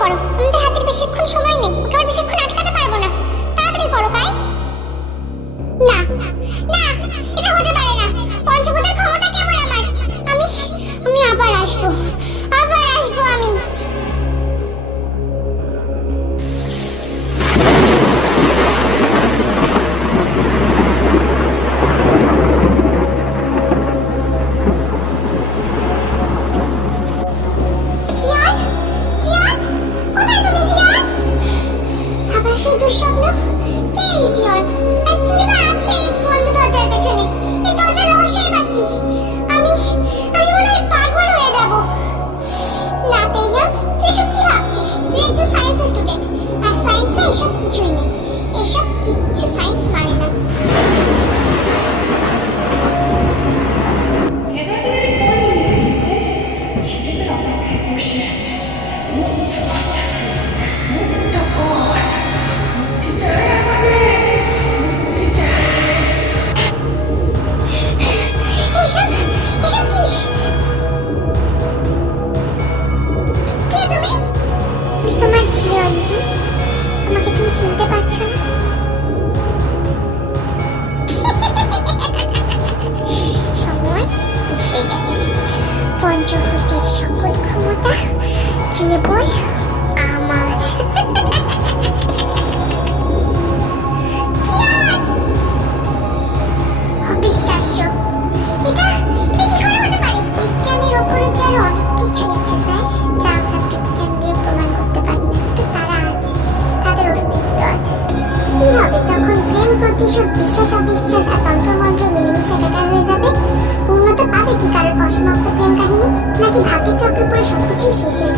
করো, আমাদের হাতে বেশিক্ষণ সময় নেই, ওকে আর বেশিক্ষণ আটকাতে পারবো না। তাড়াতাড়ি করো কাই। না না, এটা হতে পারে না। পঞ্চভূতের ক্ষমতা কেবল আমার। আমি আমি আবার আসবো, আবার আসবো আমি। জিয়ান, জিয়ান, কোথায় তুমি জিয়ান? আবার সেই দুঃস্বপ্ন? কে এই জিয়ান? আর কি বা আছে এই বন্ধ দরজার পেছনে? এই দরজার রহস্যই বা কি? আমি আমি মনে হয় পাগল হয়ে যাব। না তেজাব, তুই এসব কি ভাবছিস? তুই একজন সায়েন্স স্টুডেন্ট, আর সায়েন্সে এসব কিছুই নেই। এসব কিচ্ছু সায়েন্স মানে না। এসব এসব কি? কে তুমি? আমি তোমার জিয়ানবি। আমাকে তুমি চিনতে পারছো না? সময় এসে গেছে। পঞ্চভূতের সকল ক্ষমতা কেবল আমার। জিয়ান! অবিশ্বাস্য। এটা এটা কি করে হতে পারে? বিজ্ঞানের ওপরে যে আরো অনেক কিছুই আছে স্যার, যা আমরা বিজ্ঞান দিয়ে প্রমাণ করতে পারি না। তো তারা আছে, তাদের অস্তিত্ব আছে। কি হবে যখন প্রেম, প্রতিশোধ, বিশ্বাস, অবিশ্বাস আর তন্ত্রমন্ত্র মিলেমিশে একাকার হয়ে যাবে? পূর্ণতা পাবে কি কারোর অসমাপ্ত প্রেম কাহিনী, নাকি ভাগ্যের চক্রে পড়ে সবকিছুই শেষ হয়ে যাবে?